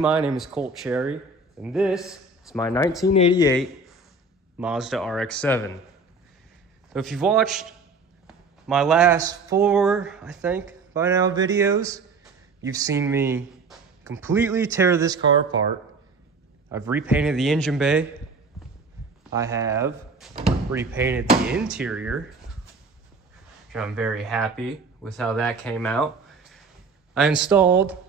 My name is Colt Cherry, and this is my 1988 Mazda RX-7. So if you've watched my last 4, I think, by now videos, you've seen me completely tear this car apart. I've repainted the engine bay. I have repainted the interior, which I'm very happy with how that came out. I installed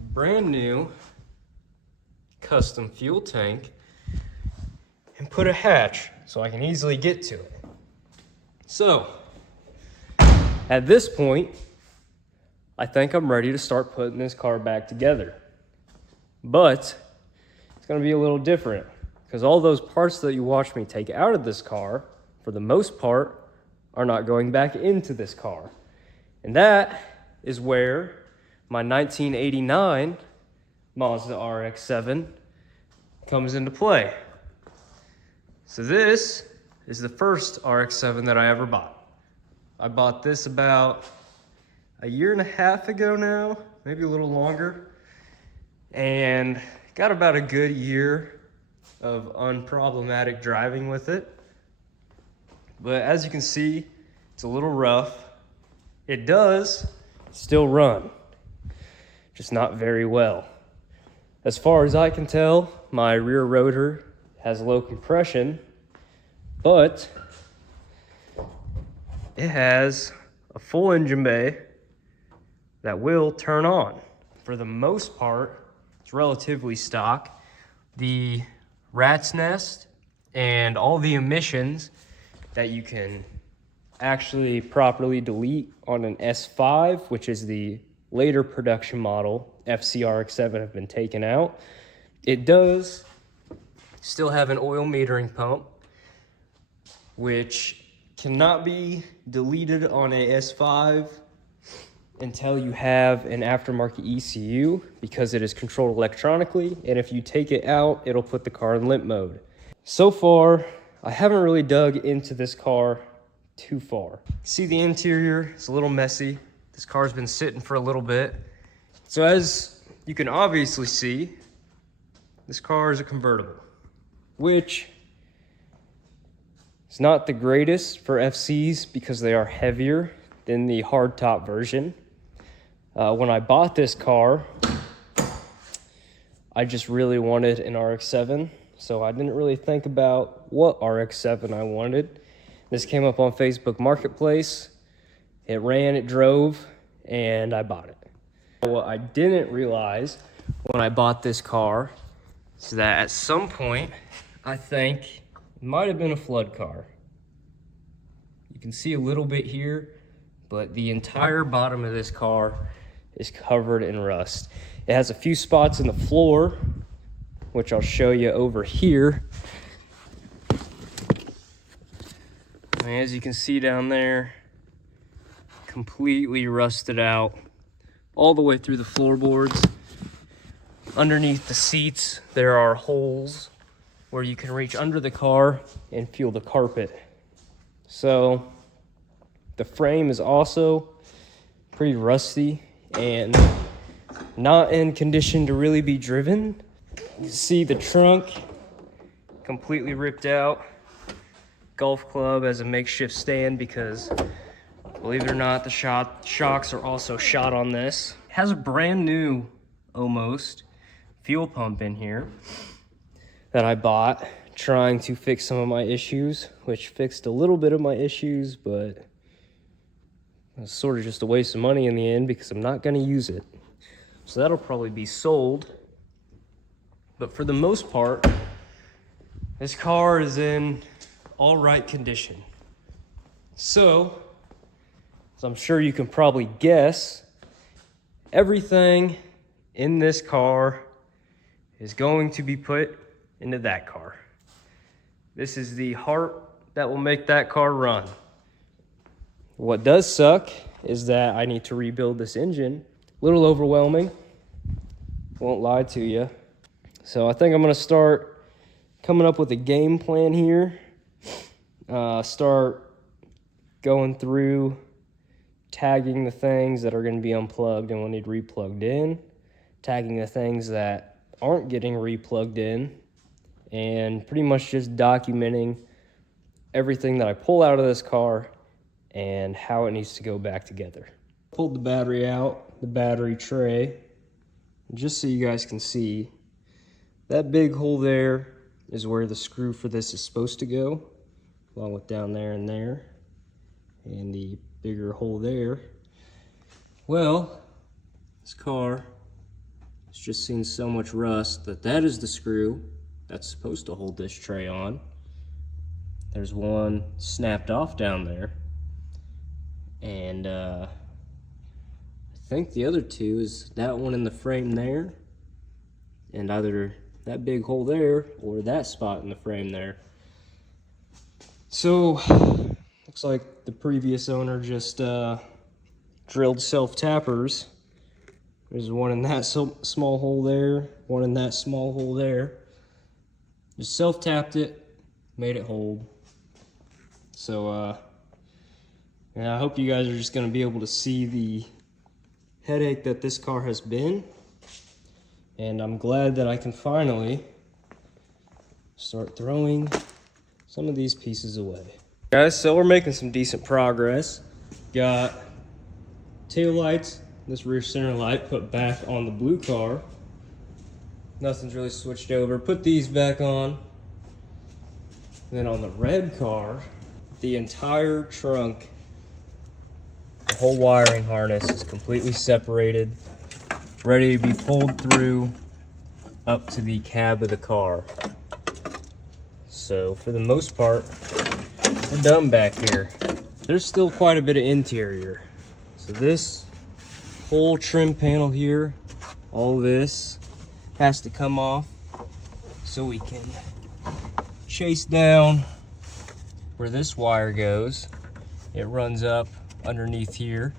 brand new custom fuel tank and put a hatch so I can easily get to it. So at this point, I think I'm ready to start putting this car back together. But it's going to be a little different because all those parts that you watched me take out of this car, for the most part, are not going back into this car. And that is where my 1989 Mazda RX-7 comes into play. So this is the first RX-7 that I ever bought. I bought this about a year and a half ago now, maybe a little longer, and got about a good year of unproblematic driving with it. But as you can see, it's a little rough. It does still run, just not very well. As far as I can tell, my rear rotor has low compression, but it has a full engine bay that will turn on. For the most part, it's relatively stock. The rat's nest and all the emissions that you can actually properly delete on an S5, which is the later production model, FC RX7, have been taken out. It does still have an oil metering pump, which cannot be deleted on a S5 until you have an aftermarket ECU because it is controlled electronically, and if you take it out, it'll put the car in limp mode. So far, I haven't really dug into this car too far. See, the interior is a little messy. This car's been sitting for a little bit. So as you can obviously see, this car is a convertible, which is not the greatest for FCs because they are heavier than the hardtop version. When I bought this car, I just really wanted an RX-7, so I didn't really think about what RX-7 I wanted. This came up on Facebook Marketplace. It ran, it drove, and I bought it. What I didn't realize when I bought this car is that at some point, I think it might have been a flood car. You can see a little bit here, but the entire bottom of this car is covered in rust. It has a few spots in the floor, which I'll show you over here. And as you can see down there, completely rusted out all the way through the floorboards. Underneath the seats, there are holes where you can reach under the car and feel the carpet. So the frame is also pretty rusty and not in condition to really be driven. You see the trunk completely ripped out. Golf club as a makeshift stand because, believe it or not, the shocks are also shot on this. It has a brand new, almost, fuel pump in here that I bought trying to fix some of my issues, which fixed a little bit of my issues, but it was sort of just a waste of money in the end because I'm not going to use it. So that'll probably be sold. But for the most part, this car is in all right condition. So, as I'm sure you can probably guess, everything in this car is going to be put into that car. This is the heart that will make that car run. What does suck is that I need to rebuild this engine. A little overwhelming, won't lie to you. So I think I'm gonna start coming up with a game plan here. Start going through tagging the things that are going to be unplugged and will need replugged in, tagging the things that aren't getting replugged in, and pretty much just documenting everything that I pull out of this car and how it needs to go back together. Pulled the battery out, the battery tray, just so you guys can see. That big hole there is where the screw for this is supposed to go, along with down there and there, and the bigger hole there. Well, this car has just seen so much rust that is the screw that's supposed to hold this tray on. There's one snapped off down there, and I think the other two is that one in the frame there, and either that big hole there or that spot in the frame there. So looks like the previous owner just drilled self-tappers. There's one in that small hole there, one in that small hole there. Just self-tapped it, made it hold. So yeah, I hope you guys are just gonna be able to see the headache that this car has been. And I'm glad that I can finally start throwing some of these pieces away. Guys, so we're making some decent progress. Got tail lights, this rear center light put back on the blue car. Nothing's really switched over. Put these back on. Then on the red car, the entire trunk, the whole wiring harness is completely separated, ready to be pulled through up to the cab of the car. So for the most part, we're done back here. There's still quite a bit of interior. So this whole trim panel here, all this has to come off so we can chase down where this wire goes. It runs up underneath here.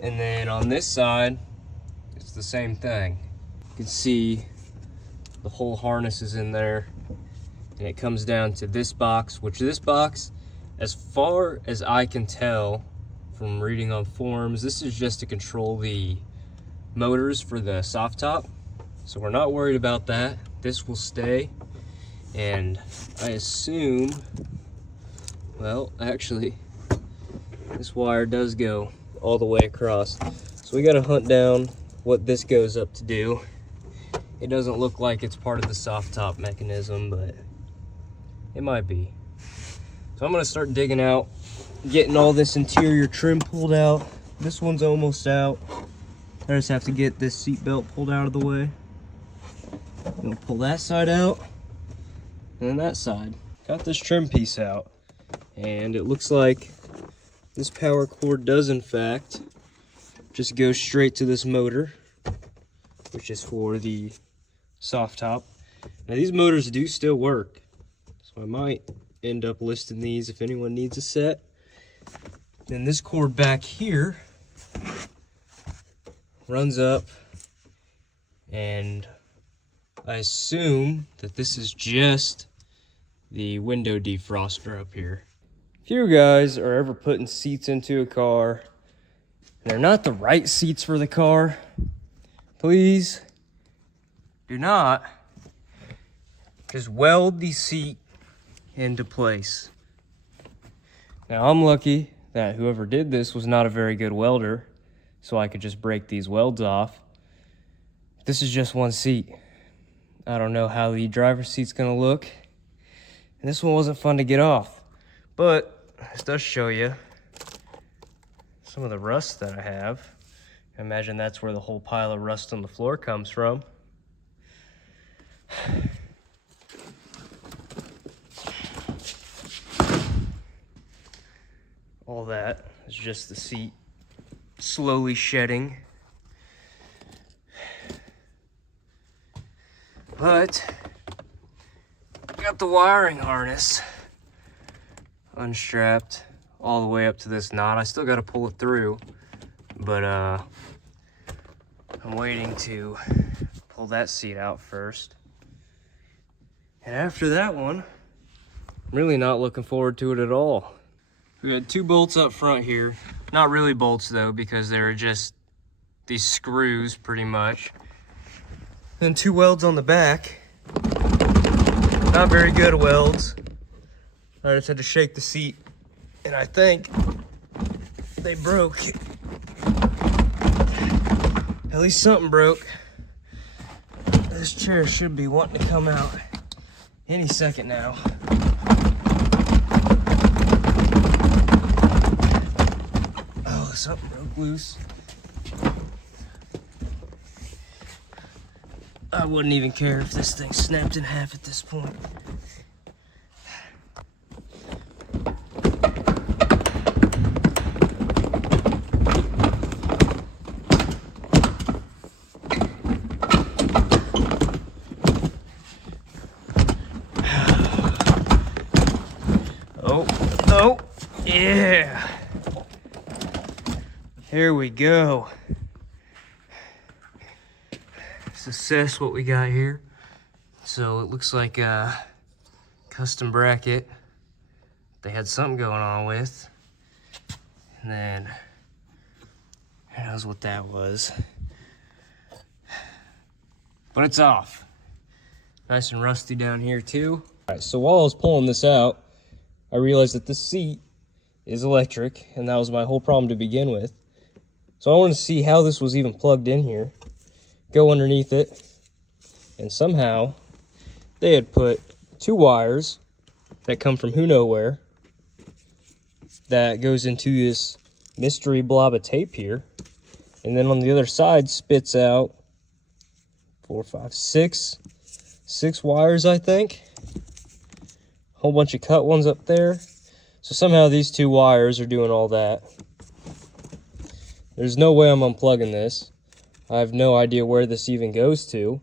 And then on this side, it's the same thing. You can see the whole harness is in there, and it comes down to this box, which this box, as far as I can tell from reading on forums, this is just to control the motors for the soft top. So we're not worried about that. This will stay. And I assume, well, actually, this wire does go all the way across. So we gotta hunt down what this goes up to do. It doesn't look like it's part of the soft top mechanism, but it might be. So I'm gonna start digging out, getting all this interior trim pulled out. This one's almost out. I just have to get this seat belt pulled out of the way. I'm gonna pull that side out, and then that side. Got this trim piece out, and it looks like this power cord does in fact just go straight to this motor, which is for the soft top. Now these motors do still work, so I might end up listing these if anyone needs a set. Then this cord back here runs up, and I assume that this is just the window defroster up here. If you guys are ever putting seats into a car and they're not the right seats for the car, please do not just weld the seat into place. Now I'm lucky that whoever did this was not a very good welder, so I could just break these welds off. This is just one seat. I don't know how the driver's seat's gonna look, and this one wasn't fun to get off, but this does show you some of the rust that I have. I imagine that's where the whole pile of rust on the floor comes from. All that is just the seat slowly shedding. But got the wiring harness unstrapped all the way up to this knot. I still got to pull it through, but I'm waiting to pull that seat out first. And after that one, I'm really not looking forward to it at all. We had 2 bolts up front here. Not really bolts though, because they're just these screws pretty much. Then 2 welds on the back. Not very good welds. I just had to shake the seat, and I think they broke. At least something broke. This chair should be wanting to come out any second now. Oh, something broke loose. I wouldn't even care if this thing snapped in half at this point. Oh, yeah. Here we go. Let's assess what we got here. So it looks like a custom bracket they had something going on with. And then who knows what that was. But it's off. Nice and rusty down here too. All right, so while I was pulling this out, I realized that this seat is electric, and that was my whole problem to begin with. So I wanted to see how this was even plugged in here. Go underneath it, and somehow they had put 2 wires that come from who know where that goes into this mystery blob of tape here, and then on the other side spits out 4, 5, 6 wires, I think. Whole bunch of cut ones up there. So somehow these 2 wires are doing all that. There's no way I'm unplugging this. I have no idea where this even goes to.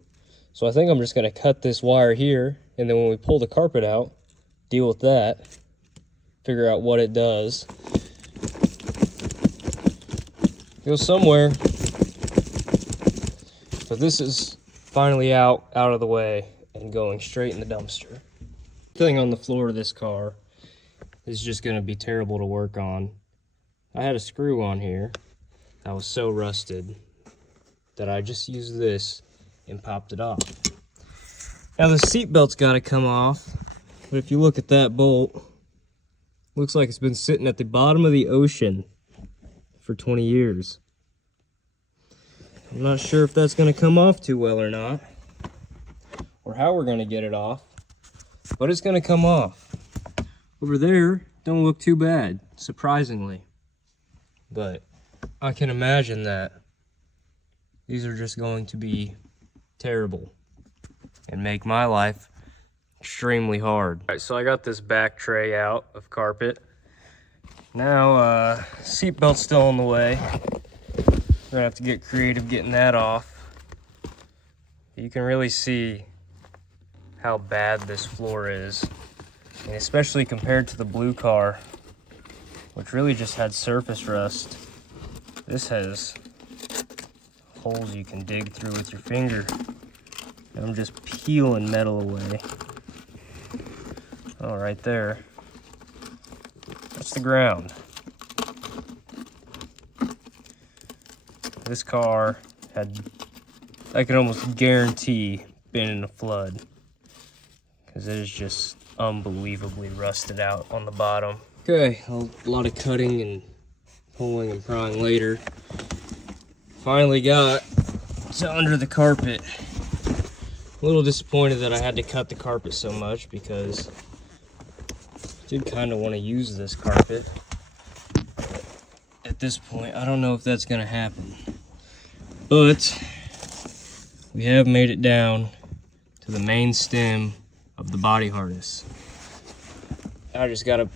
So I think I'm just going to cut this wire here, and then when we pull the carpet out, deal with that. Figure out what it does. Go somewhere. But this is finally out of the way and going straight in the dumpster. Thing on the floor of this car is just going to be terrible to work on. I had a screw on here that was so rusted that I just used this and popped it off. Now the seat belt's got to come off, but if you look at that bolt, looks like it's been sitting at the bottom of the ocean for 20 years. I'm not sure if that's going to come off too well or not, or how we're going to get it off. But it's going to come off. Over there, don't look too bad, surprisingly. But I can imagine that these are just going to be terrible and make my life extremely hard. All right, so I got this back tray out of carpet. Now, seat belt's still in the way. We're gonna have to get creative getting that off. You can really see how bad this floor is, and especially compared to the blue car, which really just had surface rust. This has holes you can dig through with your finger. And I'm just peeling metal away. Oh, right there. That's the ground. This car had, I can almost guarantee, been in a flood, because it is just unbelievably rusted out on the bottom. Okay, a lot of cutting and pulling and prying later. Finally got to under the carpet. A little disappointed that I had to cut the carpet so much, because I did kind of want to use this carpet. At this point, I don't know if that's going to happen. But we have made it down to the main stem of the body harness. I just got to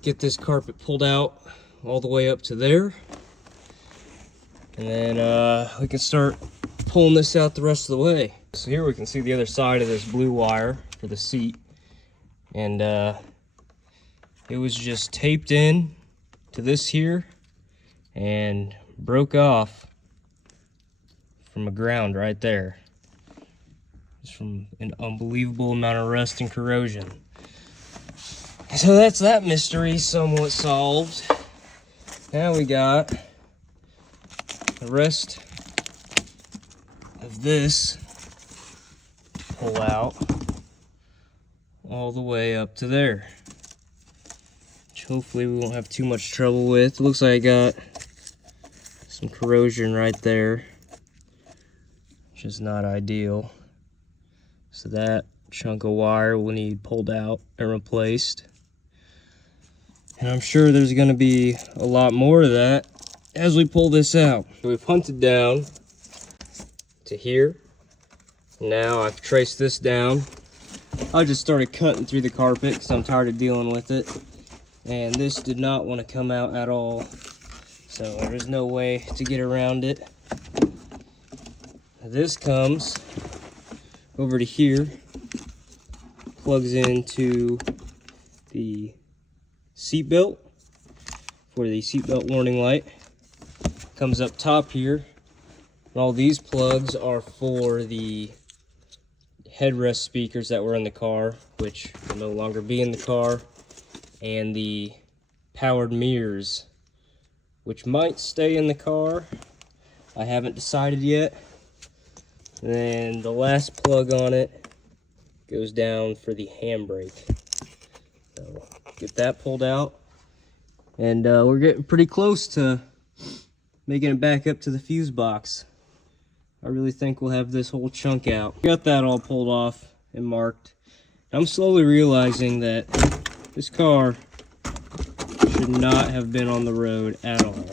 get this carpet pulled out all the way up to there. And then we can start pulling this out the rest of the way. So here we can see the other side of this blue wire for the seat. And it was just taped in to this here and broke off from a ground right there. It's from an unbelievable amount of rust and corrosion. So that's that mystery somewhat solved. Now we got the rest of this pull out all the way up to there, which hopefully we won't have too much trouble with. It looks like I got some corrosion right there, which is not ideal. So that chunk of wire will need pulled out and replaced. And I'm sure there's going to be a lot more of that as we pull this out. So we've hunted down to here. Now I've traced this down. I just started cutting through the carpet because I'm tired of dealing with it. And this did not want to come out at all. So there's no way to get around it. This comes over to here, plugs into the seatbelt for the seatbelt warning light. Comes up top here, and all these plugs are for the headrest speakers that were in the car, which will no longer be in the car, and the powered mirrors, which might stay in the car. I haven't decided yet. And then the last plug on it goes down for the handbrake. So get that pulled out, and we're getting pretty close to making it back up to the fuse box. I really think we'll have this whole chunk out. Got that all pulled off and marked. I'm slowly realizing that this car should not have been on the road at all.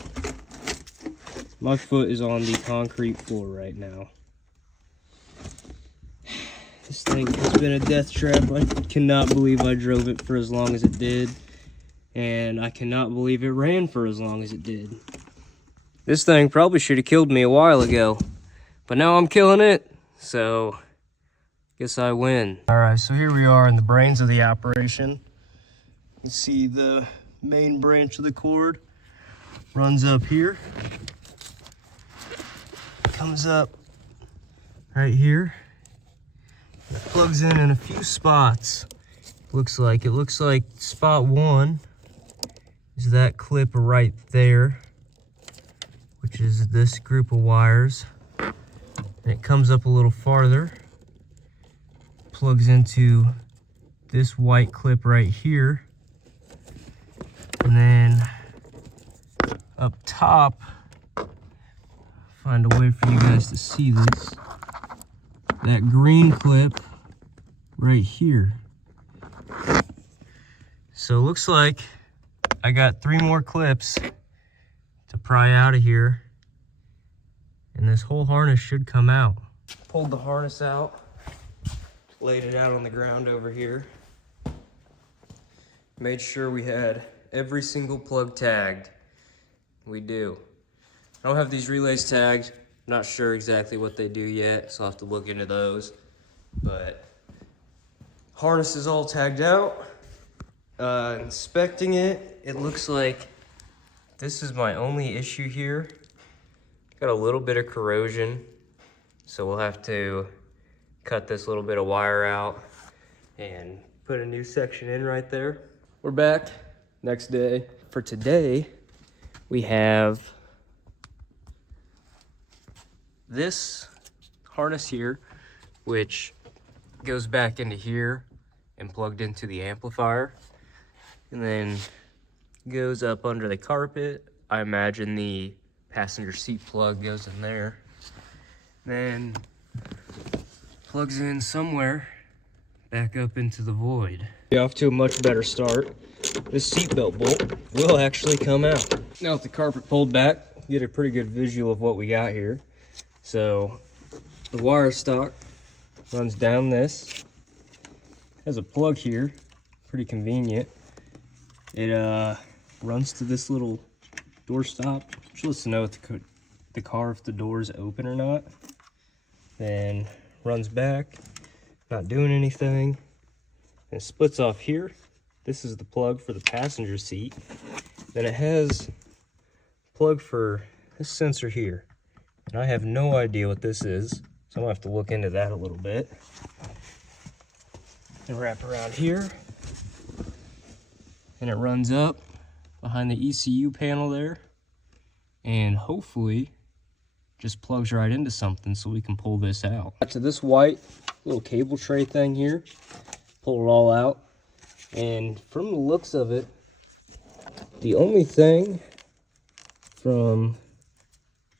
My foot is on the concrete floor right now. This thing has been a death trap. I cannot believe I drove it for as long as it did. And I cannot believe it ran for as long as it did. This thing probably should have killed me a while ago. But now I'm killing it. So, guess I win. Alright, so here we are in the brains of the operation. You can see the main branch of the cord runs up here. Comes up right here. It plugs in a few spots. It looks like spot 1 is that clip right there, which is this group of wires. And it comes up a little farther, plugs into this white clip right here, and then up top, find a way for you guys to see this, that green clip right here. So it looks like I got 3 more clips to pry out of here, and this whole harness should come out. Pulled the harness out, laid it out on the ground over here, made sure we had every single plug tagged. We do. I don't have these relays tagged. Not sure exactly what they do yet, so I'll have to look into those. But harness is all tagged out. Inspecting it, it looks like this is my only issue here. Got a little bit of corrosion, so we'll have to cut this little bit of wire out and put a new section in right there. We're back next day. For today, we have this harness here, which goes back into here and plugged into the amplifier, and then goes up under the carpet. I imagine the passenger seat plug goes in there, then plugs in somewhere back up into the void. Off to a much better start. This seatbelt bolt will actually come out. Now with the carpet pulled back, you get a pretty good visual of what we got here. So the wire stock runs down this, has a plug here, pretty convenient. It runs to this little door stop, which lets us know if the car, if the door is open or not. Then runs back, not doing anything, and it splits off here. This is the plug for the passenger seat. Then it has a plug for this sensor here. And I have no idea what this is, so I'm gonna have to look into that a little bit. And wrap around here. And it runs up behind the ECU panel there. And hopefully just plugs right into something, so we can pull this out. To this white little cable tray thing here, pull it all out, and from the looks of it, the only thing from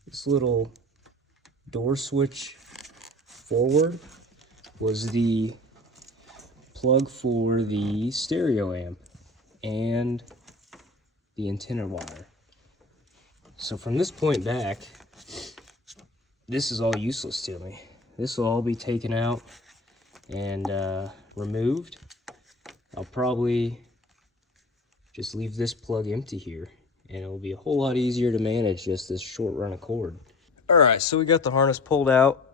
this little door switch forward was the plug for the stereo amp and the antenna wire. So from this point back, this is all useless to me. This will all be taken out and removed. I'll probably just leave this plug empty here, and it'll be a whole lot easier to manage just this short run of cord. All right, so we got the harness pulled out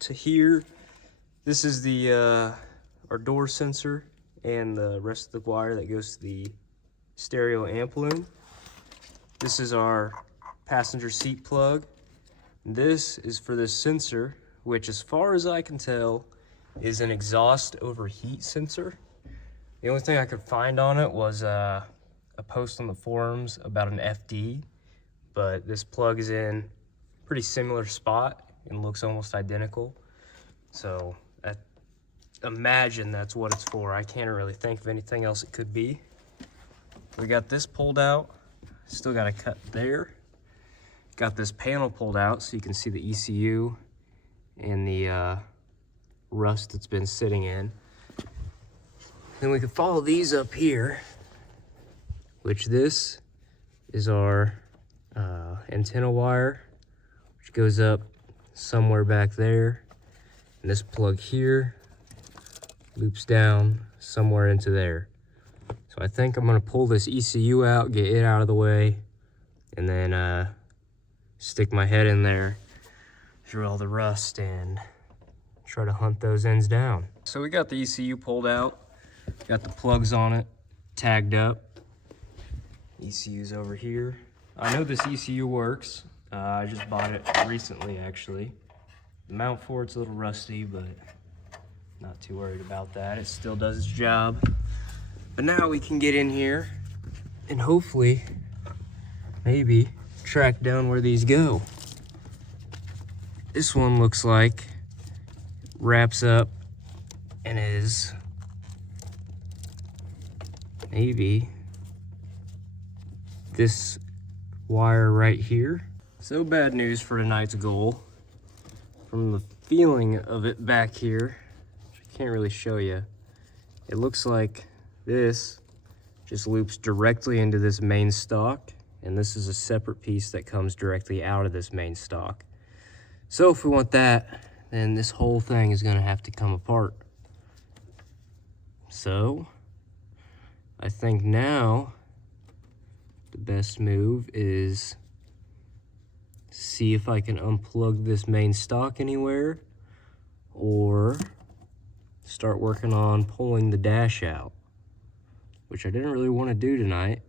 to here. This is the our door sensor and the rest of the wire that goes to the stereo amp loom. This is our passenger seat plug. This is for this sensor, which as far as I can tell is an exhaust overheat sensor. The only thing I could find on it was a post on the forums about an FD, but this plug is in a pretty similar spot and looks almost identical. So I imagine that's what it's for. I can't really think of anything else it could be. We got this pulled out. Still got a cut there. Got this panel pulled out so you can see the ECU and the rust that's been sitting in. Then we can follow these up here, which this is our antenna wire, which goes up somewhere back there. And this plug here loops down somewhere into there. So I think I'm gonna pull this ECU out, get it out of the way, and then stick my head in there through all the rust and try to hunt those ends down. So we got the ECU pulled out, got the plugs on it, tagged up. ECU's over here. I know this ECU works. I just bought it recently, actually. The mount for it's a little rusty, but not too worried about that. It still does its job. But now we can get in here and hopefully, maybe, track down where these go. This one looks like wraps up and is maybe this wire right here. So bad news for tonight's goal. From the feeling of it back here, which I can't really show you, it looks like this just loops directly into this main stock, and this is a separate piece that comes directly out of this main stock. So if we want that, then this whole thing is gonna have to come apart. So I think now the best move is see if I can unplug this main stock anywhere, or start working on pulling the dash out, which I didn't really want to do tonight,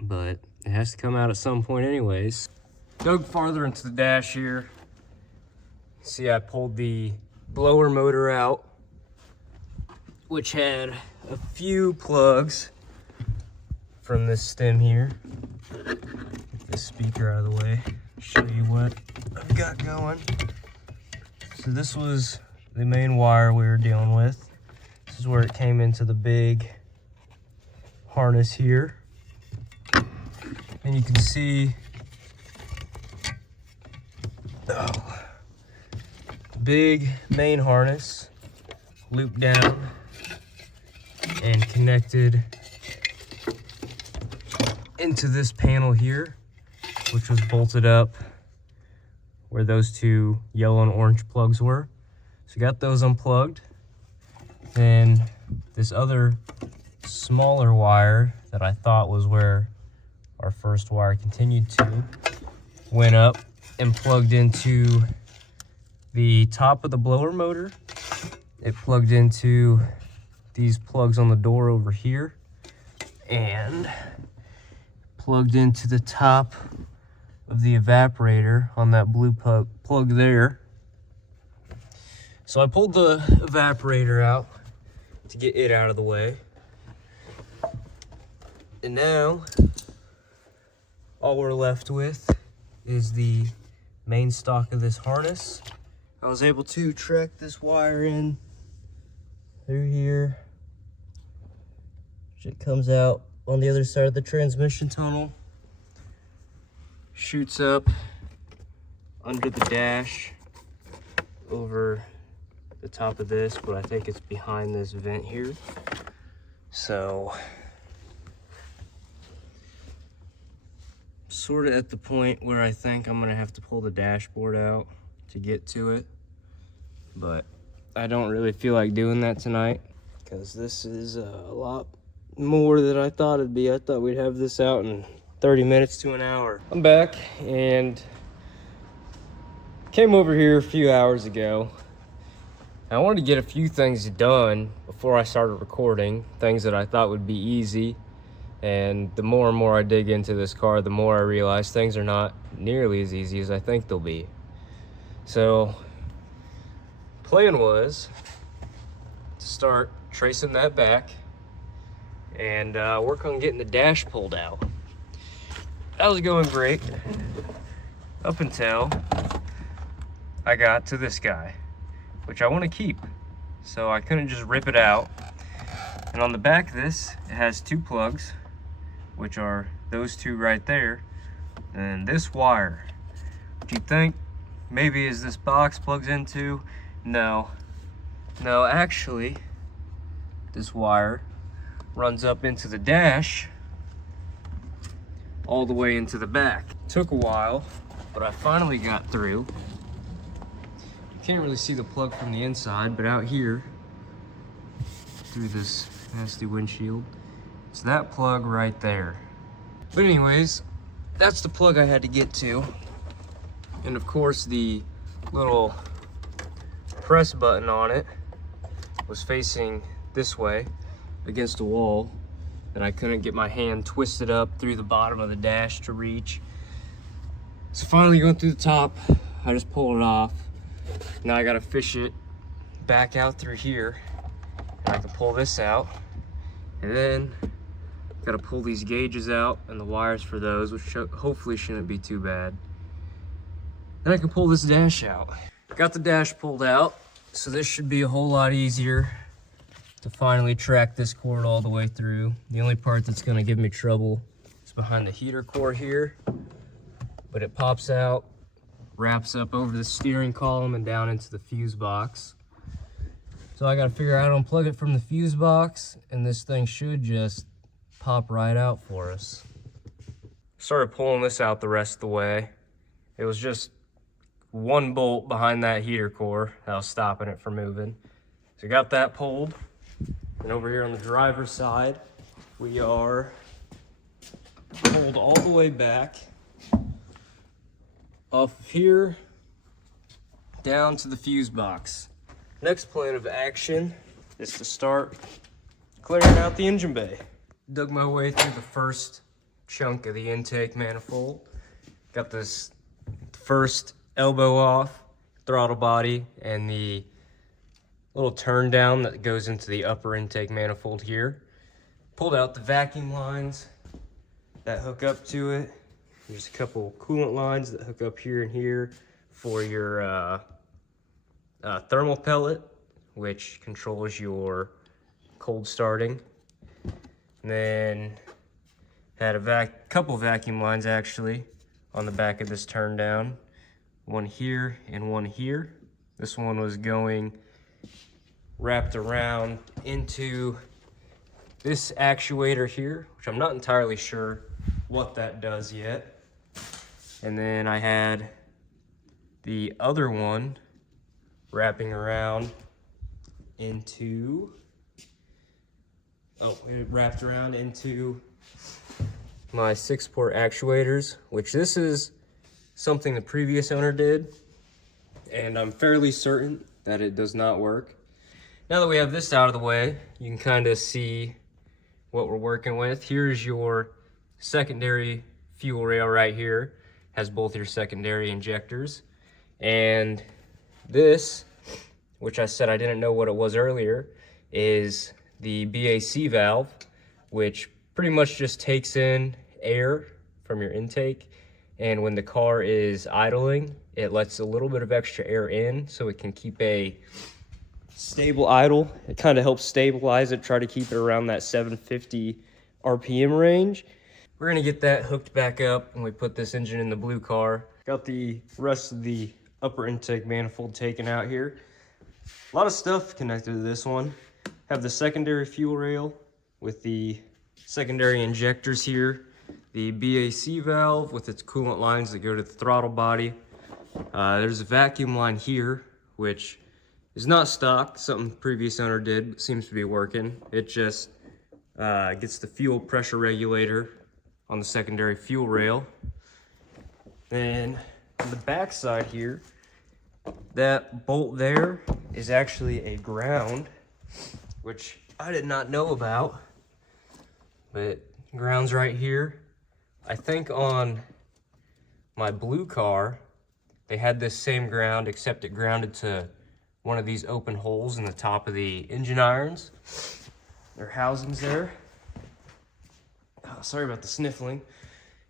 but it has to come out at some point anyways. Dug farther into the dash here. See, I pulled the blower motor out, which had a few plugs from this stem here. Get this speaker out of the way, show you what I've got going. So this was the main wire we were dealing with. This is where it came into the big harness here. And you can see, big main harness looped down and connected into this panel here, which was bolted up where those two yellow and orange plugs were. So got those unplugged. Then this other smaller wire that I thought was where our first wire continued to went up and plugged into the top of the blower motor. It plugged into these plugs on the door over here and plugged into the top of the evaporator on that blue plug there. So I pulled the evaporator out to get it out of the way. And now all we're left with is the main stock of this harness. I was able to track this wire in through here. It comes out on the other side of the transmission tunnel, shoots up under the dash over the top of this, but I think it's behind this vent here. So sort of at the point where I think I'm gonna have to pull the dashboard out to get to it, but I don't really feel like doing that tonight because this is a lot more than I thought it'd be. I thought we'd have this out in 30 minutes to an hour. I'm back and came over here a few hours ago. I wanted to get a few things done before I started recording, things that I thought would be easy. And the more and more I dig into this car, the more I realize things are not nearly as easy as I think they'll be. So, plan was to start tracing that back and work on getting the dash pulled out. That was going great up until I got to this guy, which I want to keep. So I couldn't just rip it out. And on the back of this, it has two plugs, which are those two right there, and this wire. What you think maybe is this box plugs into? No, actually, this wire runs up into the dash all the way into the back. Took a while, but I finally got through. You can't really see the plug from the inside, but out here, through this nasty windshield, it's that plug right there. But anyways, that's the plug I had to get to. And of course the little press button on it was facing this way against a wall, and I couldn't get my hand twisted up through the bottom of the dash to reach. So finally going through the top, I just pulled it off. Now I gotta fish it back out through here, and I can pull this out, and then gotta pull these gauges out and the wires for those, which hopefully shouldn't be too bad. Then I can pull this dash out. Got the dash pulled out, so this should be a whole lot easier to finally track this cord all the way through. The only part that's gonna give me trouble is behind the heater core here, but it pops out, wraps up over the steering column and down into the fuse box. So I gotta figure out how to unplug it from the fuse box, and this thing should just pop right out for us. Started pulling this out the rest of the way. It was just one bolt behind that heater core that was stopping it from moving. So got that pulled. And over here on the driver's side, we are pulled all the way back off of here down to the fuse box. Next plan of action is to start clearing out the engine bay. Dug my way through the first chunk of the intake manifold. Got this first elbow off, throttle body, and the little turn down that goes into the upper intake manifold here. Pulled out the vacuum lines that hook up to it. There's a couple coolant lines that hook up here and here for your thermal pellet, which controls your cold starting. And then had a couple vacuum lines actually on the back of this turn down. One here and one here. This one was going wrapped around into this actuator here, which I'm not entirely sure what that does yet. And then I had the other one wrapping around into, it wrapped around into my 6-port actuators, which this is something the previous owner did, and I'm fairly certain that it does not work. Now that we have this out of the way, you can kind of see what we're working with. Here's your secondary fuel rail right here. Has both your secondary injectors. And this, which I said I didn't know what it was earlier, is the BAC valve, which pretty much just takes in air from your intake and when the car is idling, it lets a little bit of extra air in so it can keep a stable idle. It kind of helps stabilize it, try to keep it around that 750 RPM range. We're gonna get that hooked back up when we put this engine in the blue car. Got the rest of the upper intake manifold taken out here. A lot of stuff connected to this one. Have the secondary fuel rail with the secondary injectors here, the BAC valve with its coolant lines that go to the throttle body. There's a vacuum line here, which is not stock, something previous owner did, but seems to be working. It just gets the fuel pressure regulator on the secondary fuel rail. Then on the back side here, that bolt there is actually a ground, which I did not know about, but ground's right here. I think on my blue car, they had this same ground, except it grounded to one of these open holes in the top of the engine irons. There are housings there. Oh, sorry about the sniffling.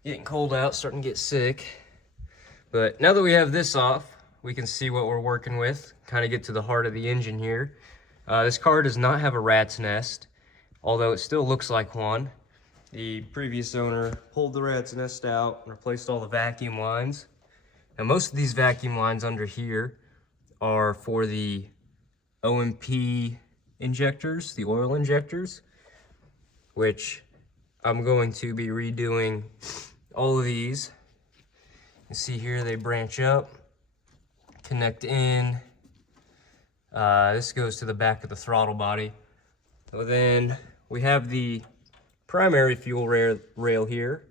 Getting cold out, starting to get sick. But now that we have this off, we can see what we're working with, kind of get to the heart of the engine here. This car does not have a rat's nest, although it still looks like one. The previous owner pulled the rat's nest out and replaced all the vacuum lines. Now most of these vacuum lines under here are for the OMP injectors, the oil injectors, which I'm going to be redoing all of these. You see here they branch up, connect in. This goes to the back of the throttle body. So then we have the primary fuel rail here.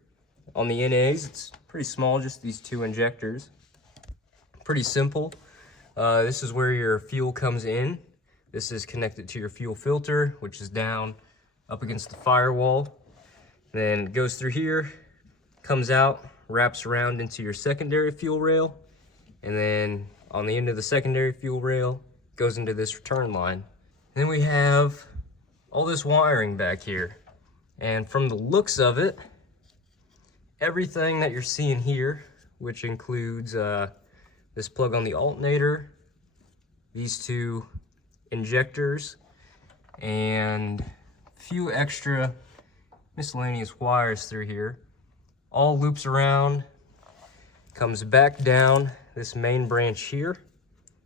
On the NAs, it's pretty small, just these two injectors. Pretty simple. This is where your fuel comes in. This is connected to your fuel filter, which is down up against the firewall. Then it goes through here, comes out, wraps around into your secondary fuel rail, and then on the end of the secondary fuel rail, goes into this return line. Then we have all this wiring back here. And from the looks of it, everything that you're seeing here, which includes this plug on the alternator, these two injectors, and a few extra miscellaneous wires through here, all loops around, comes back down this main branch here,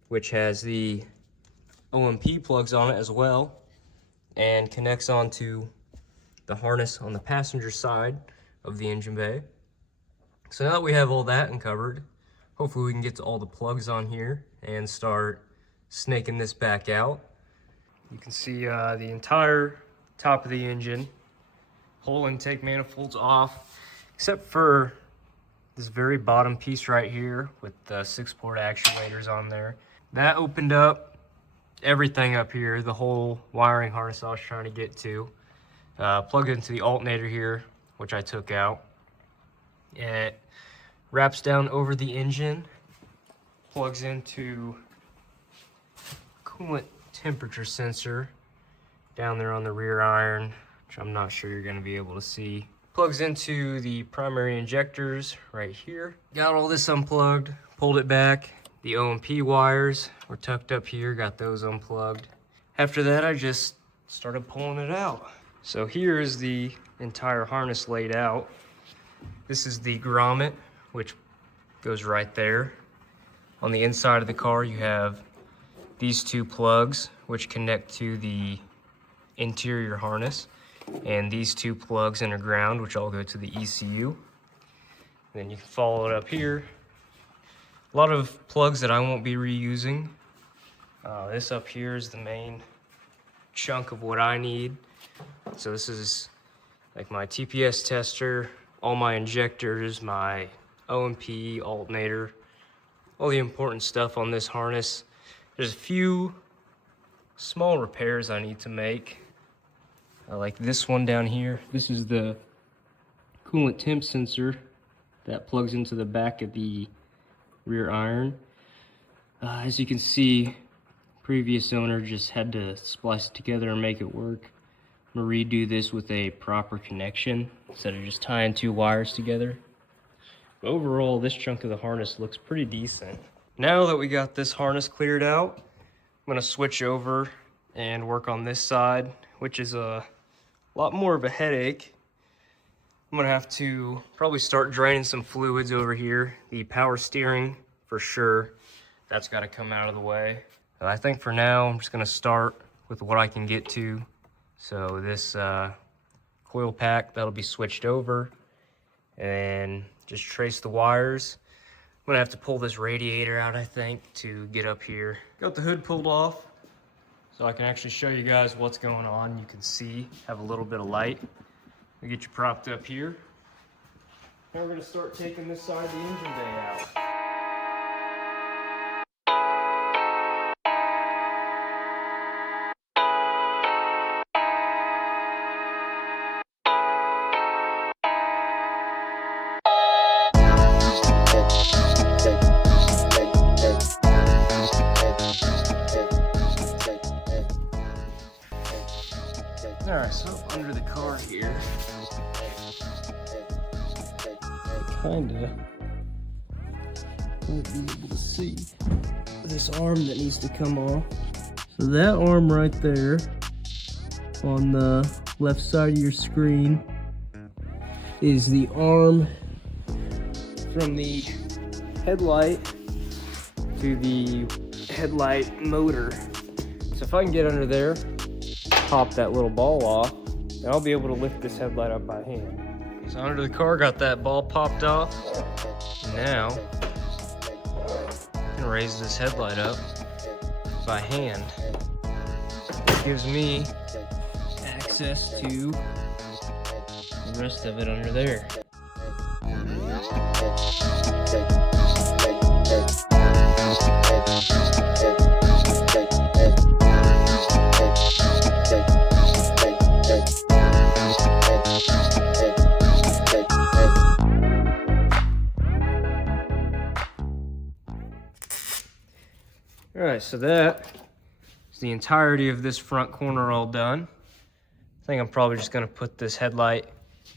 which has the OMP plugs on it as well, and connects onto the harness on the passenger side of the engine bay. So now that we have all that uncovered, hopefully we can get to all the plugs on here and start snaking this back out. You can see the entire top of the engine, whole intake manifolds off, except for this very bottom piece right here with the 6-port actuators on there. That opened up everything up here, the whole wiring harness I was trying to get to. Plugged into the alternator here, which I took out. It wraps down over the engine, plugs into coolant temperature sensor down there on the rear iron, which I'm not sure you're going to be able to see. Plugs into the primary injectors right here. Got all this unplugged, pulled it back. The OMP wires were tucked up here, got those unplugged. After that, I just started pulling it out. So here is the entire harness laid out. This is the grommet, which goes right there. On the inside of the car, you have these two plugs, which connect to the interior harness, and these two plugs in a ground, which all go to the ECU. Then you can follow it up here. A lot of plugs that I won't be reusing. This up here is the main chunk of what I need. So this is like my TPS tester, all my injectors, my OMP, alternator, all the important stuff on this harness. There's a few small repairs I need to make. Like this one down here. This is the coolant temp sensor that plugs into the back of the rear iron. As you can see, previous owner just had to splice it together and make it work. I'm gonna redo this with a proper connection instead of just tying two wires together. But overall, this chunk of the harness looks pretty decent. Now that we got this harness cleared out, I'm gonna switch over and work on this side, which is a lot more of a headache. I'm gonna have to probably start draining some fluids over here. The power steering, for sure, that's gotta come out of the way. I think for now, I'm just gonna start with what I can get to. So this coil pack, that'll be switched over, and just trace the wires. I'm gonna have to pull this radiator out, I think, to get up here. Got the hood pulled off, so I can actually show you guys what's going on. You can see, have a little bit of light. We get you propped up here. Now we're gonna start taking this side of the engine bay out. Alright, so under the car here, kinda might be able to see this arm that needs to come off. So that arm right there on the left side of your screen is the arm from the headlight to the headlight motor. So if I can get under there, pop that little ball off, and I'll be able to lift this headlight up by hand. So under the car, got that ball popped off. Now, I can raise this headlight up by hand. It gives me access to the rest of it under there. All right, so that is the entirety of this front corner all done. I think I'm probably just gonna put this headlight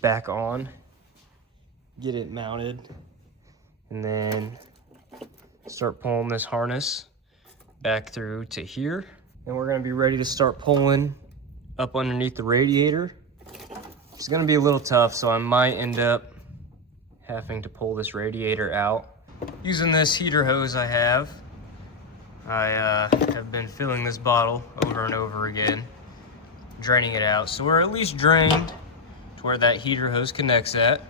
back on, get it mounted, and then start pulling this harness back through to here. And we're gonna be ready to start pulling up underneath the radiator. It's gonna be a little tough, so I might end up having to pull this radiator out. Using this heater hose I have been filling this bottle over and over again, draining it out. So we're at least drained to where that heater hose connects at.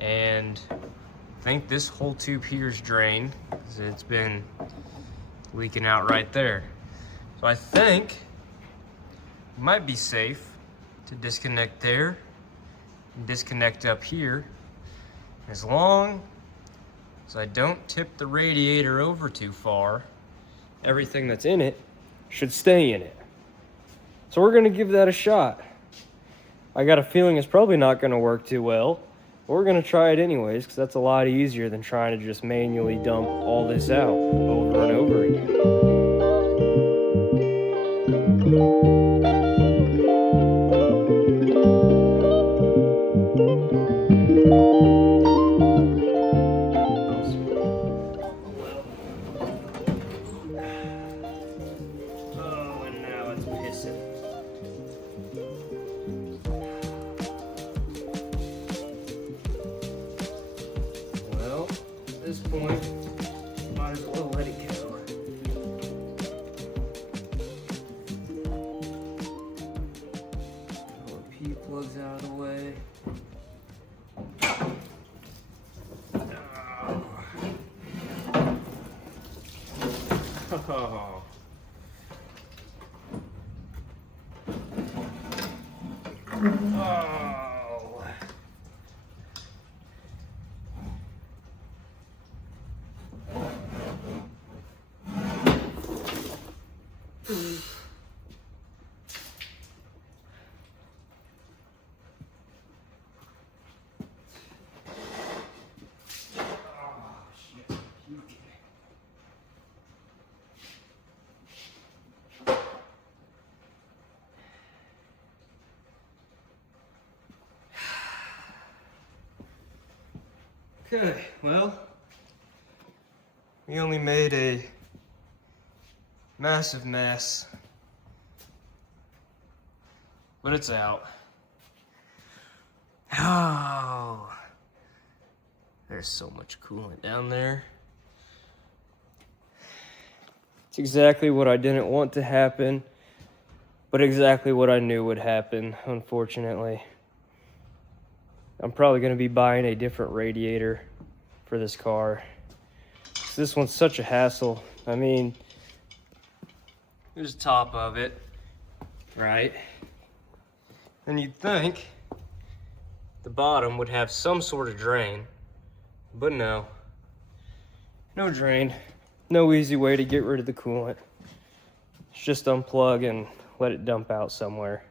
And I think this whole tube here is drained because it's been leaking out right there. So I think it might be safe to disconnect there and disconnect up here. As long as I don't tip the radiator over too far, everything that's in it should stay in it. So we're gonna give that a shot. I got a feeling it's probably not gonna work too well, but we're gonna try it anyways, because that's a lot easier than trying to just manually dump all this out over and over again. At this point, might as well let it go. Pull the P plugs out of the way. Oh. Oh. Okay, well, we only made a massive mess, but it's out. Oh, there's so much coolant down there. It's exactly what I didn't want to happen, but exactly what I knew would happen, unfortunately. I'm probably going to be buying a different radiator for this car. This one's such a hassle. I mean, here's the top of it, right? And you'd think the bottom would have some sort of drain, but no. No drain. No easy way to get rid of the coolant. It's just unplug and let it dump out somewhere.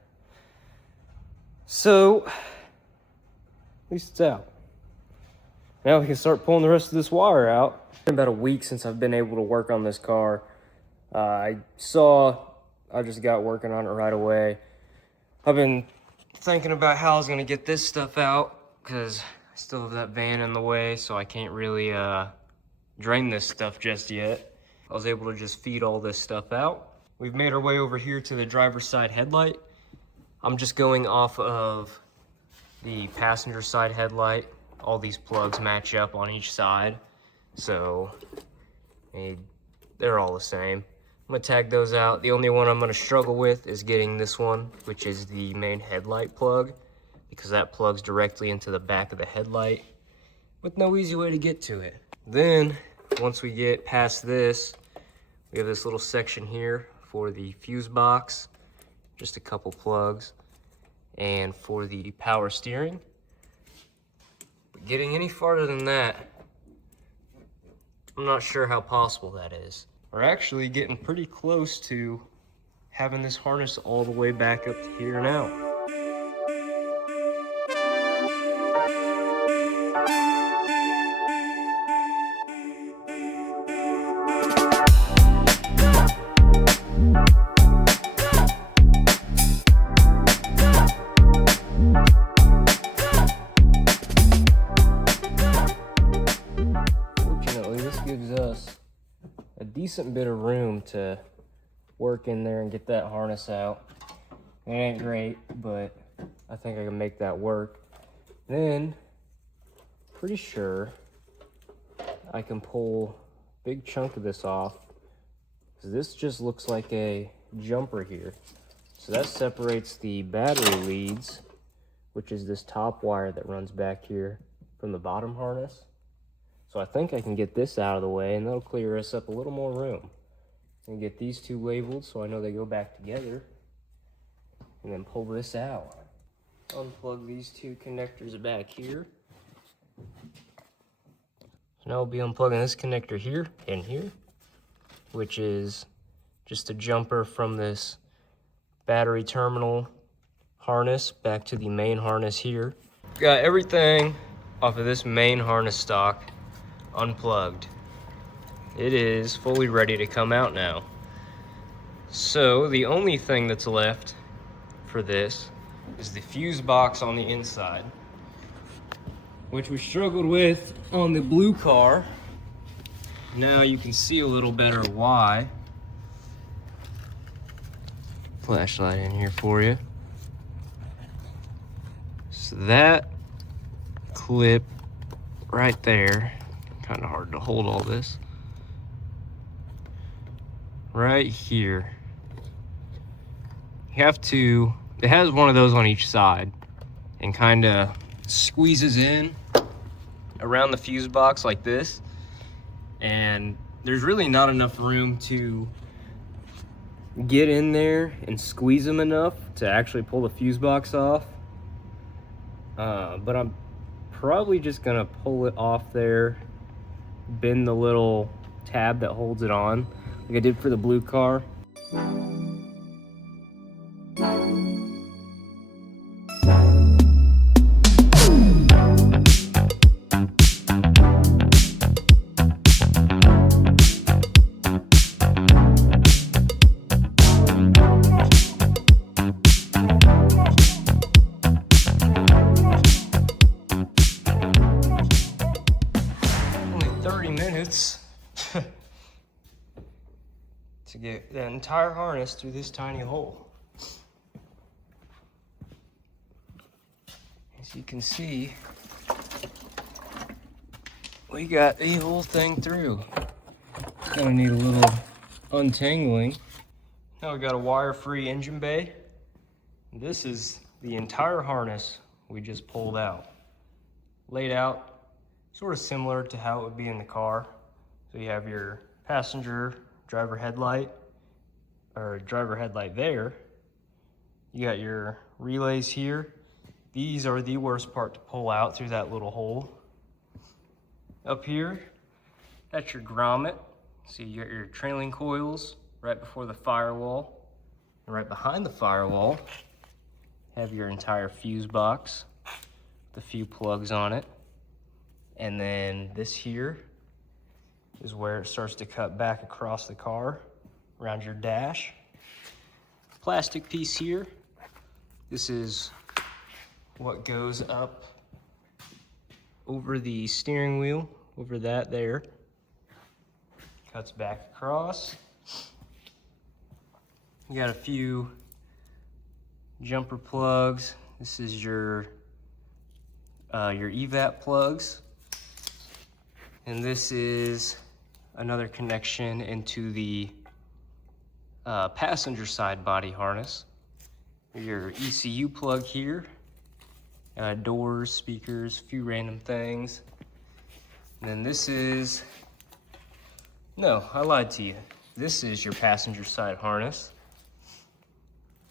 So, at least it's out. Now we can start pulling the rest of this wire out. It's been about a week since I've been able to work on this car. I just got working on it right away. I've been thinking about how I was gonna get this stuff out because I still have that van in the way, so I can't really drain this stuff just yet. I was able to just feed all this stuff out. We've made our way over here to the driver's side headlight. I'm just going off of the passenger side headlight. All these plugs match up on each side, so they're all the same. I'm gonna tag those out. The only one I'm gonna struggle with is getting this one, which is the main headlight plug, because that plugs directly into the back of the headlight with no easy way to get to it. Then, once we get past this, we have this little section here for the fuse box, just a couple plugs, and for the power steering. But getting any farther than that, I'm not sure how possible that is. We're actually getting pretty close to having this harness all the way back up to here now. Decent bit of room to work in there and get that harness out. It ain't great, but I think I can make that work. Then, pretty sure I can pull a big chunk of this off, because this just looks like a jumper here. So that separates the battery leads, which is this top wire that runs back here, from the bottom harness. So I think I can get this out of the way, and that'll clear us up a little more room. And get these two labeled so I know they go back together. And then pull this out. Unplug these two connectors back here. So now I'll be unplugging this connector here and here, which is just a jumper from this battery terminal harness back to the main harness here. Got everything off of this main harness stock unplugged. It is fully ready to come out now. So the only thing that's left for this is the fuse box on the inside, which we struggled with on the blue car. Now you can see a little better why. Flashlight in here for you. So that clip right there, kind of hard to hold all this. Right here. You have to, it has one of those on each side and kind of squeezes in around the fuse box like this. And there's really not enough room to get in there and squeeze them enough to actually pull the fuse box off. But I'm probably just gonna pull it off there, bend the little tab that holds it on, like I did for the blue car. get the entire harness through this tiny hole. As you can see, we got the whole thing through. It's gonna need a little untangling. Now we got a wire-free engine bay. This is the entire harness we just pulled out. Laid out sort of similar to how it would be in the car. So you have your passenger driver headlight, or driver headlight there. You got your relays here. These are the worst part to pull out through that little hole. Up here, that's your grommet. So you got your trailing coils right before the firewall. And right behind the firewall, have your entire fuse box with a few plugs on it. And then this here is where it starts to cut back across the car around your dash. Plastic piece here. This is what goes up over the steering wheel, over that there. Cuts back across. You got a few jumper plugs. This is your evap plugs. And this is another connection into the passenger side body harness. Your ECU plug here. Doors, speakers, a few random things. And then this is, no, I lied to you. This is your passenger side harness.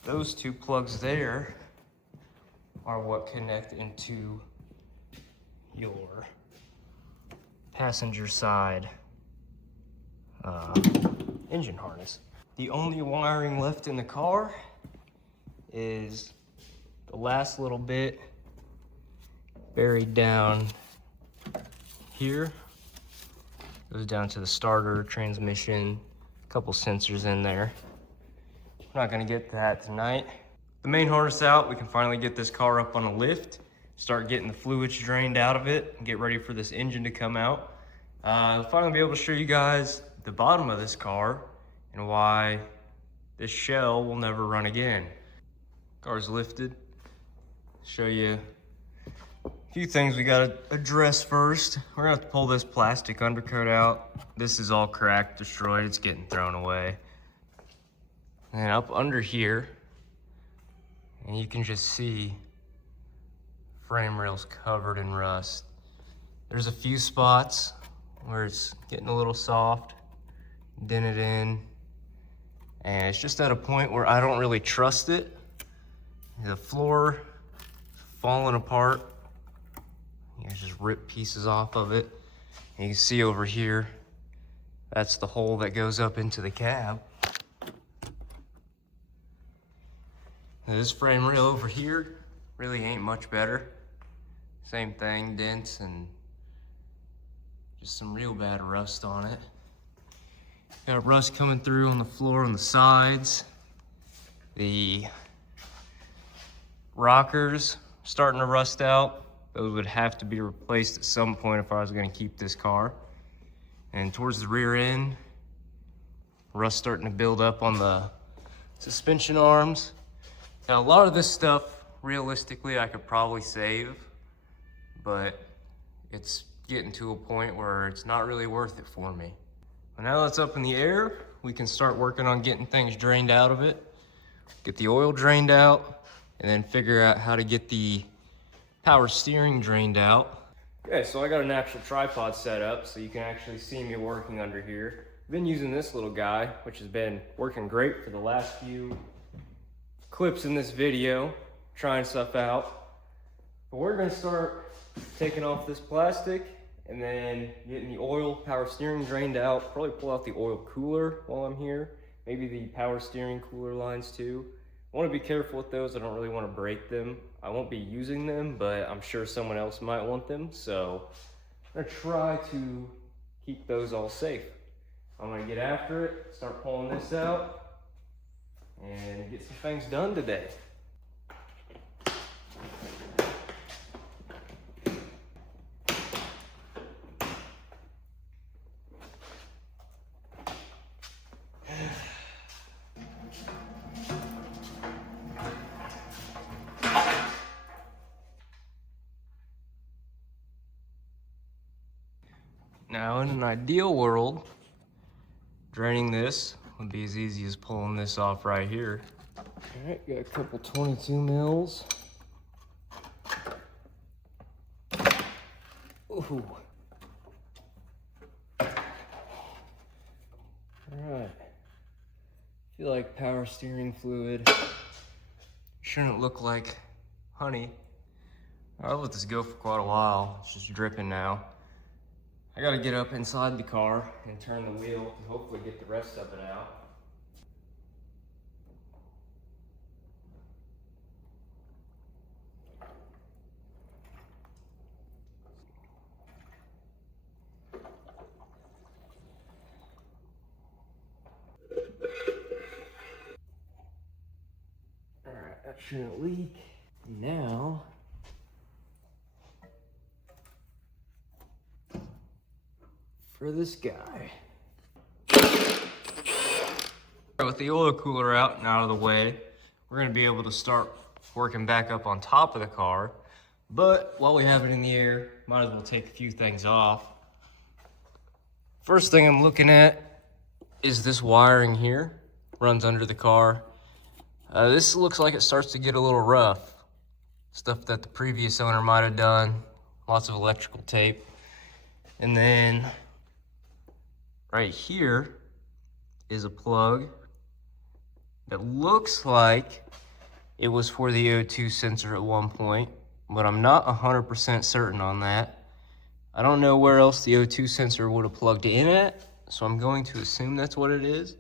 Those two plugs there are what connect into your passenger side engine harness. The only wiring left in the car is the last little bit buried down here. Goes down to the starter, transmission, a couple sensors in there. We're not gonna get that tonight. The main harness out, we can finally get this car up on a lift, start getting the fluids drained out of it, and get ready for this engine to come out. I'll finally be able to show you guys the bottom of this car and why this shell will never run again. Car's lifted. Show you a few things we gotta address first. We're gonna have to pull this plastic undercoat out. This is all cracked, destroyed, it's getting thrown away. And up under here, and you can just see frame rails covered in rust. There's a few spots where it's getting a little soft, dented in, and it's just at a point where I don't really trust it. The floor falling apart. You can just rip pieces off of it. And you can see over here, that's the hole that goes up into the cab. Now this frame rail over here really ain't much better. Same thing, dents and just some real bad rust on it. Got rust coming through on the floor on the sides. The rockers starting to rust out. Those would have to be replaced at some point if I was going to keep this car. And towards the rear end, rust starting to build up on the suspension arms. Now a lot of this stuff, realistically, I could probably save, but it's getting to a point where it's not really worth it for me. But now that's up in the air, we can start working on getting things drained out of it, get the oil drained out, and then figure out how to get the power steering drained out. Okay, so I got an actual tripod set up so you can actually see me working under here. I've been using this little guy, which has been working great for the last few clips in this video, trying stuff out. But we're gonna start taking off this plastic and then getting the oil power steering drained out. Probably pull out the oil cooler while I'm here. Maybe the power steering cooler lines too. I want to be careful with those. I don't really want to break them. I won't be using them, but I'm sure someone else might want them. So I'm gonna try to keep those all safe. I'm gonna get after it, start pulling this out, and get some things done today. Now, in an ideal world, draining this would be as easy as pulling this off right here. All right, got a couple 22 mils. Ooh. All right. Feel like power steering fluid. Shouldn't look like honey. I'll let this go for quite a while. It's just dripping now. I gotta get up inside the car and turn the wheel and hopefully get the rest of it out. All right, that shouldn't leak. Now, for this guy. With the oil cooler out and out of the way, we're gonna be able to start working back up on top of the car. But while we have it in the air, might as well take a few things off. First thing I'm looking at is this wiring here, runs under the car. This looks like it starts to get a little rough. Stuff that the previous owner might have done, lots of electrical tape. And then right here is a plug that looks like it was for the O2 sensor at one point, but I'm not 100% certain on that. I don't know where else the O2 sensor would have plugged in at, so I'm going to assume that's what it is.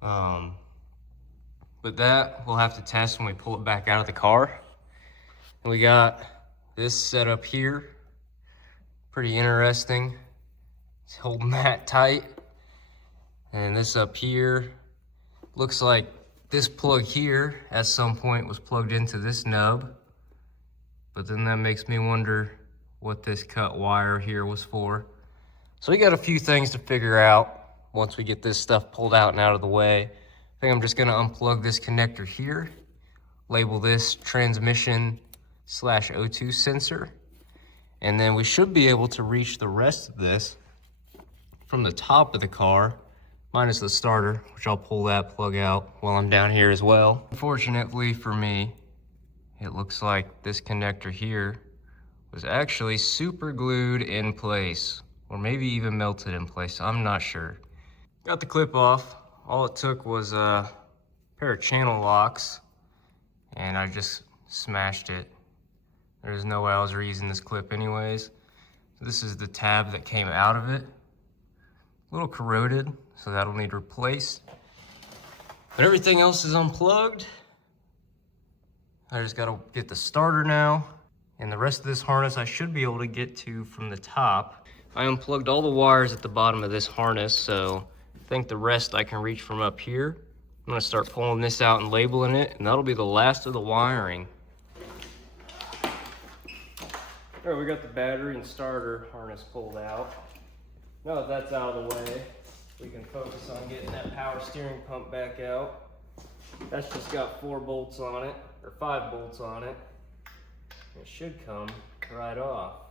But that we'll have to test when we pull it back out of the car. And we got this set up here. Pretty interesting. It's holding that tight. And this up here, looks like this plug here at some point was plugged into this nub. But then that makes me wonder what this cut wire here was for. So we got a few things to figure out once we get this stuff pulled out and out of the way. I think I'm just gonna unplug this connector here, label this transmission/O2 sensor, and then we should be able to reach the rest of this from the top of the car, minus the starter, which I'll pull that plug out while I'm down here as well. Unfortunately for me, it looks like this connector here was actually super glued in place, or maybe even melted in place, I'm not sure. Got the clip off. All it took was a pair of channel locks, and I just smashed it. There's no way I was reusing this clip anyways. This is the tab that came out of it. A little corroded, so that'll need replaced. But everything else is unplugged. I just gotta get the starter now, and the rest of this harness I should be able to get to from the top. I unplugged all the wires at the bottom of this harness, so I think the rest I can reach from up here. I'm gonna start pulling this out and labeling it, and that'll be the last of the wiring. All right, we got the battery and starter harness pulled out. Now that that's out of the way, we can focus on getting that power steering pump back out. That's just got 4 bolts on it, or 5 bolts on it. It should come right off.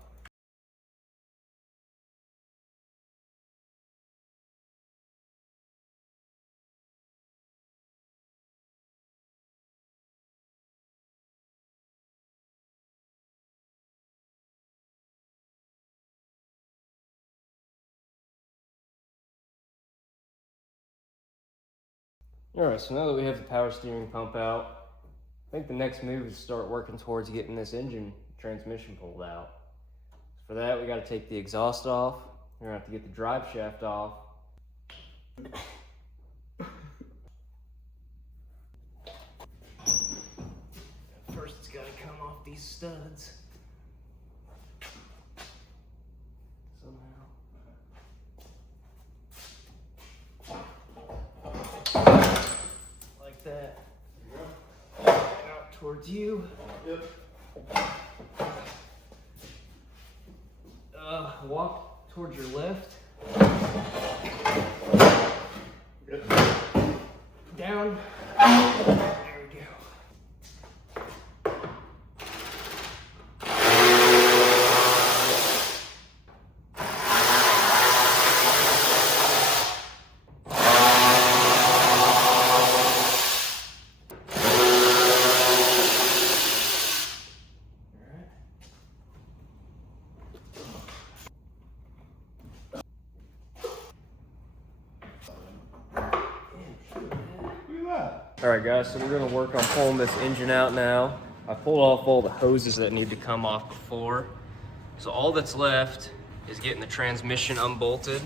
All right, so now that we have the power steering pump out, I think the next move is to start working towards getting this engine transmission pulled out. For that, we got to take the exhaust off. We're gonna have to get the drive shaft off. First, it's got to come off these studs. Like that. Out towards you. Yep. Walk towards your left. Yep. Down. There we go. All right, guys, so we're gonna work on pulling this engine out now. I pulled off all the hoses that need to come off before. So all that's left is getting the transmission unbolted,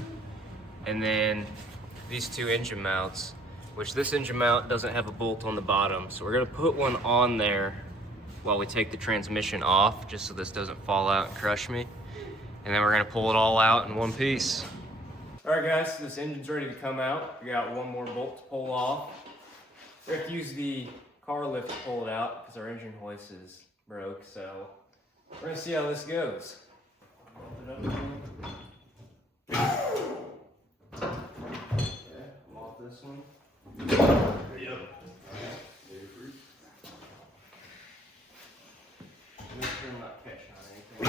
and then these two engine mounts, which this engine mount doesn't have a bolt on the bottom. So we're gonna put one on there while we take the transmission off, just so this doesn't fall out and crush me. And then we're gonna pull it all out in one piece. All right, guys, so this engine's ready to come out. We got one more bolt to pull off. We have to use the car lift to pull it out because our engine hoist is broke, so we're gonna see how this goes. Okay, I'm off this one. Yep. Make sure I'm not catching on anything.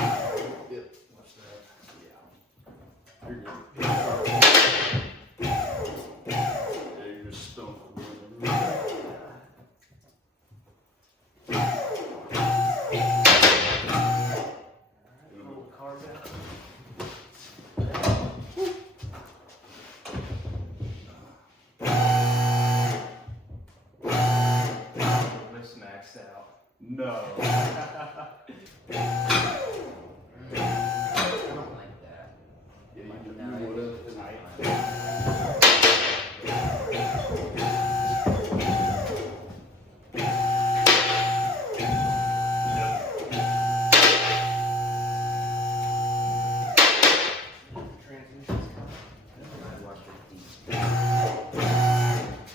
Yep. Watch that. Yeah. You're good. Yeah, you're just stumped. No. I don't like that. Yeah, you would have tonight.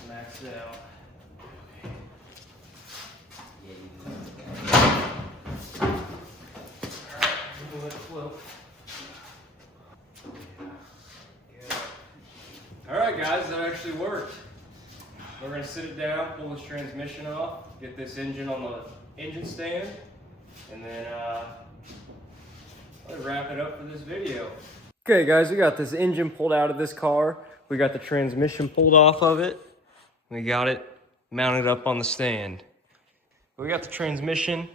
Max out. Alright guys, that actually worked. We're going to sit it down, pull this transmission off, get this engine on the engine stand, and then let's wrap it up for this video. Okay guys, we got this engine pulled out of this car. We got the transmission pulled off of it. We got it mounted up on the stand. We got the transmission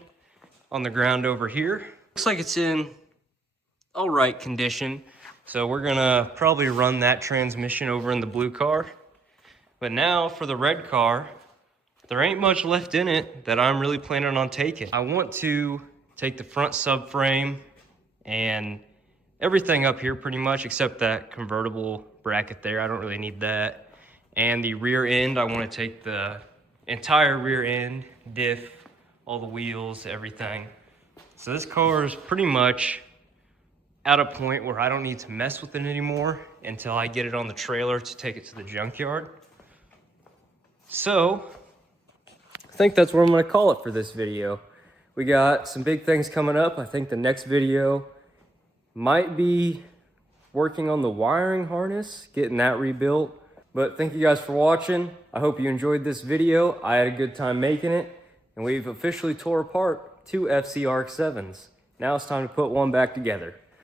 on the ground over here. Looks like it's in all right condition. So we're gonna probably run that transmission over in the blue car. But now for the red car, there ain't much left in it that I'm really planning on taking. I want to take the front subframe and everything up here pretty much, except that convertible bracket there. I don't really need that. And the rear end, I want to take the entire rear end, diff, all the wheels, everything. So this car is pretty much at a point where I don't need to mess with it anymore until I get it on the trailer to take it to the junkyard. So I think that's what I'm going to call it for this video. We got some big things coming up. I think the next video might be working on the wiring harness, getting that rebuilt. But thank you guys for watching. I hope you enjoyed this video. I had a good time making it, and we've officially tore apart two FC RX7s. Now it's time to put one back together.